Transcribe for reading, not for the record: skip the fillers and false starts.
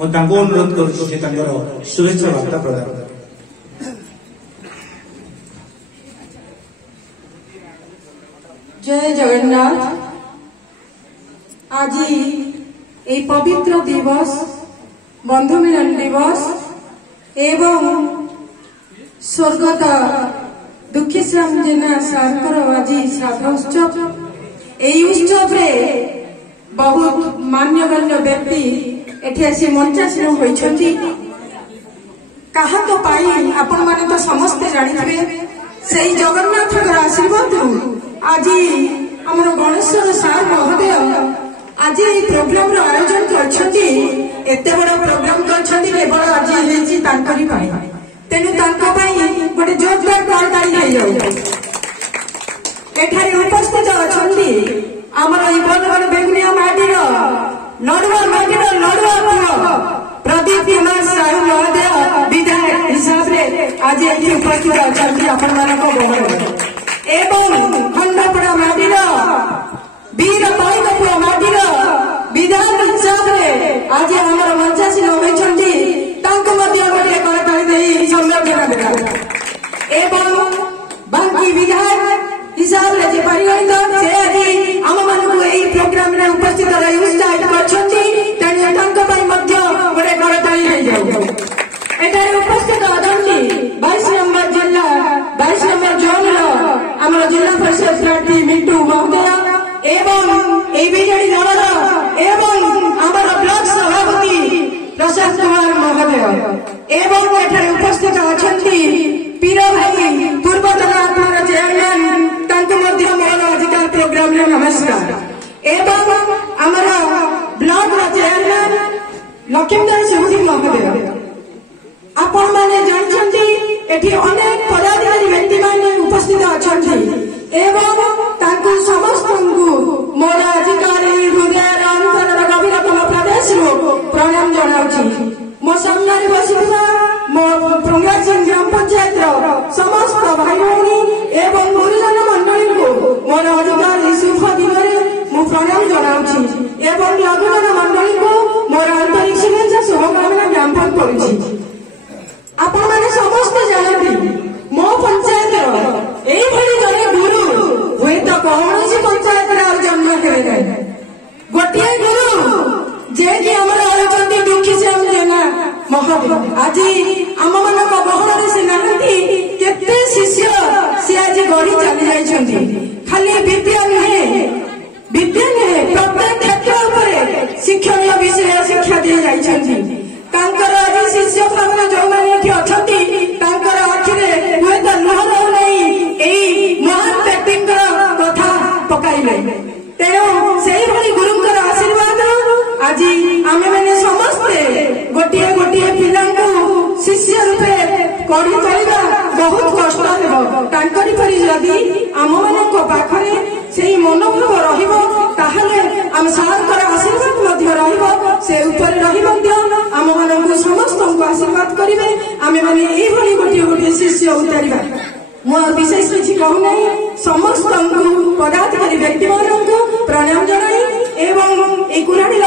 अनुरोध कर शुभेच्छा वार्ता प्रदान। जय जगन्नाथ। आज ये पवित्र दिवस बंधु मिलन दिवस एवं स्वर्गत दुखीश्याम जेना सारकर आज श्राद्ध उत्सव। यही उत्सव बहुत मान्यगण्य व्यक्ति एठी आसी मंचासीन होइछथि। कहा तो पाई आपण माने तो समस्ते जानिथिबे सेही जगन्नाथ आशीर्वाद आज आमर गणेश्वर सार महोदय आज प्रोग्राम आयोजन करछथि। एते बड़ प्रोग्राम करछथि केवल आज हेछि तांकरी पाई। तेनु तांको पाई गोटे जोरदार करताली हे जाउ। एठारे उपस्थित अछथि आमर ई बलगण बेगुनिया माटीर लड़ुआ प्रदीप कुमार साहू महोदय विधायक हिसाब से आज ये उपस्थित अच्छी आपण एवं खंडपड़ा माटीर वीर पाइक माटीर विधायक हिसाब से आज आम मंचासीन होती गोटे करताली संबर्धना एवं बाकी विधायक हिसाब से परिगणित से आज आम मान यही प्रोग्राम में उपस्थित रही उत्साहित करछथि। गोटे करताली एठारे उपस्थित अछथि 22 नंबर जिला 22 नंबर जोन आम जिला परिषद प्रार्थी मिंटू महोदय एवं बीजेडी दल एवं आम ब्लॉक सभापति प्रशांत कुमार महोदय एवं एठारे उपस्थित अछथि पीर भाई पूर्वतन आत्मार चेयरमैन मोर अधिकार प्रोग्राम में नमस्कार एवं आमर ब्लॉक चेयरमैन लक्ष्मीधर सिंह महोदय आपण माने जानछंती एठी अनेक पदाधिकारी व्यक्ति माने उपस्थित अछंती एवं तांकु समस्तंकु मोर अधिकारी हृदय अंतरर गभीरतम प्रदेश प्रणाम जनाउछि। मो सामने बसिबा मो प्रंगार सिंह ग्राम पंचायत समस्त भाई भौणी एवं गुरुजन मंडली को मोर अधिकारी शुभ दिन मु प्रणाम जनाउछि एवं लघुजन मंडली को मोर आंतरिक शुभेच्छा शुभकामना ज्ञापन करुछि। आपण माने समस्त जानती मो पंचायत एभली जने गुरु हुए तो कौन पंचायत जन्म करे गोटे गुरु जे कि आमर आयोजन दुखीश्याम जेना महोदय आज आम मान गहन से नाहती केते शिष्य सी आज गढ़ी चली जाइछंती। खाली विद्या नुहे प्रत्येक क्षेत्र शिक्षण विषय शिक्षा दी जाइछंती। तांकर आज शिष्य भावना जो मैंने अच्छी आखिरे हुए तो लुह नहीं यही महान व्यक्ति कथा पकाइले। तेणु से गुरुंर आशीर्वाद आज आम मैंने समस्ते गोटे गोटे पिला शिष्य रूपे कड़ी चलवा बहुत कष्ट होरी परी जदि आम मान पाखरे से मनोभाव रम सार आशीर्वाद से आम मान समस्त आशीर्वाद करेंगे। आम मैंने यही गोटे गोटे शिष्य उतारा मुझे विशेष किसी कहूना समस्त पदाधिकारी व्यक्ति मान प्रणाम जनाई एवं कुराड़ी